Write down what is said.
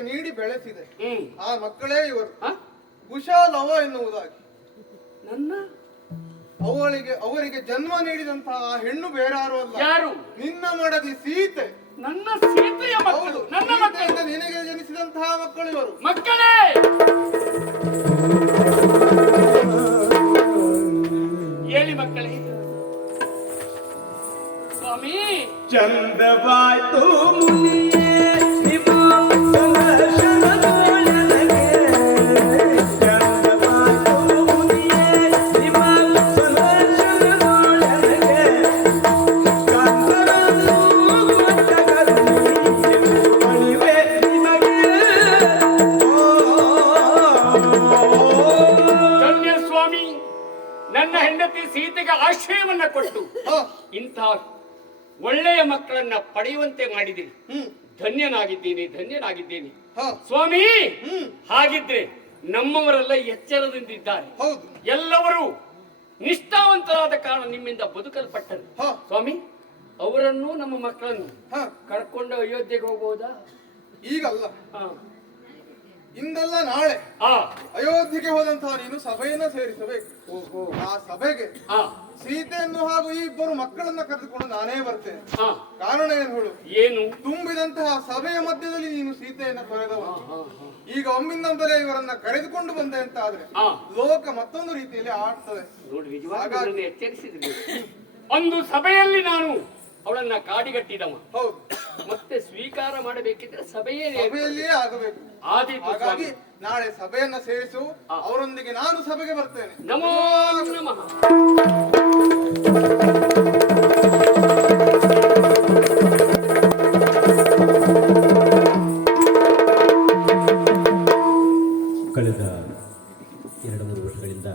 ಅದಕ್ಕೆ ನೀಡಿ ಬೆಳೆಸಿದೆ. ಆ ಮಕ್ಕಳೇ ಇವರು? ಕುಶಾಲವ ಎನ್ನುವುದಾಗಿ. ನನ್ನ? ಅವಳಿಗೆ ಅವರಿಗೆ ಜನ್ಮ ನೀಡಿದಂತಹ ಆ ಹೆಣ್ಣು ಬೇರಾರು ಅಲ್ಲ. ಯಾರು? ನಿನ್ನ ಮಡದಿ ಸೀತೆ. ನನ್ನ ಸೀತೆಯ ಮಕ್ಕಳು. ನನ್ನ ಮಕ್ಕಳಿಂದ ನಿನಗೆ ಜನಿಸಿದಂತಹ ಮಕ್ಕಳು ಇವರು. ಮಕ್ಕಳೇ! ಹೇಳಿ ಮಕ್ಕಳೇ. ಸ್ವಾಮಿ! ಚಂದವಾಯ್ತು ಮುನಿಯೇ ನನ್ನ ಹೆಂಡತಿ ಸೀತೆಗೆ ಆಶ್ರಯವನ್ನ ಕೊಟ್ಟು ಇಂತಹ ಇಂಥ ಒಳ್ಳೆಯ ಮಕ್ಕಳನ್ನ ಪಡೆಯುವಂತೆ ಮಾಡಿದಿರಿ. ಧನ್ಯನಾಗಿದ್ದೀನಿ ಧನ್ಯನಾಗಿದ್ದೀನಿ. ಸ್ವಾಮಿ ಹಾಗಿದ್ರೆ ನಮ್ಮವರೆಲ್ಲ ಎಚ್ಚರದಿಂದಿದ್ದಾರೆ. ಹೌದು. ಎಲ್ಲವರು ನಿಷ್ಠಾವಂತರಾದ ಕಾರಣ ನಿಮ್ಮಿಂದ ಬದುಕಲ್ಪಟ್ಟರು. ಹ, ಸ್ವಾಮಿ ಅವರನ್ನು ನಮ್ಮ ಮಕ್ಕಳನ್ನು ಕರ್ಕೊಂಡು ಅಯೋಧ್ಯೆಗೆ ಹೋಗಬಹುದಾ ಈಗಲ್ಲ. ಇಂದಲ್ಲ ನಾಳೆ ಆ. ಅಯೋಧ್ಯೆಗೆ ಹೋದಂತಹ ನೀನು ಸಭೆಯನ್ನ ಸೇರಿಸಬೇಕು. ಆ ಸಭೆಗೆ. ಸೀತೆಯನ್ನು ಹಾಗೂ ಈ ಇಬ್ಬರು ಮಕ್ಕಳನ್ನ ಕರೆದುಕೊಂಡು ನಾನೇ ಬರ್ತೇನೆ. ಕಾರಣ ಏನು ಹೇಳು ಏನು ತುಂಬಿದಂತಹ ಸಭೆಯ ಮಧ್ಯದಲ್ಲಿ ನೀನು ಸೀತೆಯನ್ನ ತೊರೆದವ. ಈಗ ಒಮ್ಮಿಂದೊಂದಲೇ ಇವರನ್ನ ಕರೆದುಕೊಂಡು ಬಂದೆ ಅಂತ ಆದ್ರೆ. ಲೋಕ ಮತ್ತೊಂದು ರೀತಿಯಲ್ಲಿ ಆಡ್ತದೆ ಒಂದು ಸಭೆಯಲ್ಲಿ ನಾನು ಅವಳನ್ನ ಕಾಡಿಗಟ್ಟಿದವ ಹೌದು ಮತ್ತೆ ಸ್ವೀಕಾರ ಮಾಡಬೇಕಿದ್ರೆ ಸಭೆಯೇ ಸಭೆಯಲ್ಲಿಯೇ ಆಗಬೇಕು. ಹಾಗಾಗಿ ಸ್ವಾಮಿ. ನಾಳೆ ಸಭೆಯನ್ನ ಸೇರಿಸು ಅವರೊಂದಿಗೆ ನಾನು ಸಭೆಗೆ ಬರ್ತೇನೆ. ನಮೋ ನಮಃ. ಕಳೆದ ಎರಡು ಮೂರು ವರ್ಷಗಳಿಂದ